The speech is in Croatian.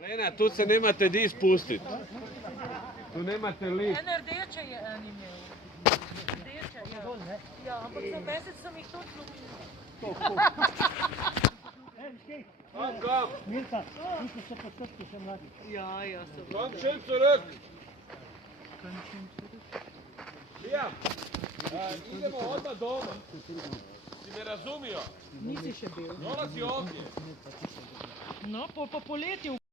Lena, tu se nemate di spustiti. Tu nemate lift. En rdeče je en imel. Rdeče, ja. Ja, ampak za mesec sem jih točno Komm! Milka, vi ste se potrpili še mladi. Ja, ja, so. Komm schön zurück! Ja, idemo odmah doma. Si me razumio? Nisi še bil. Dolazi ovdje. No, po poletju.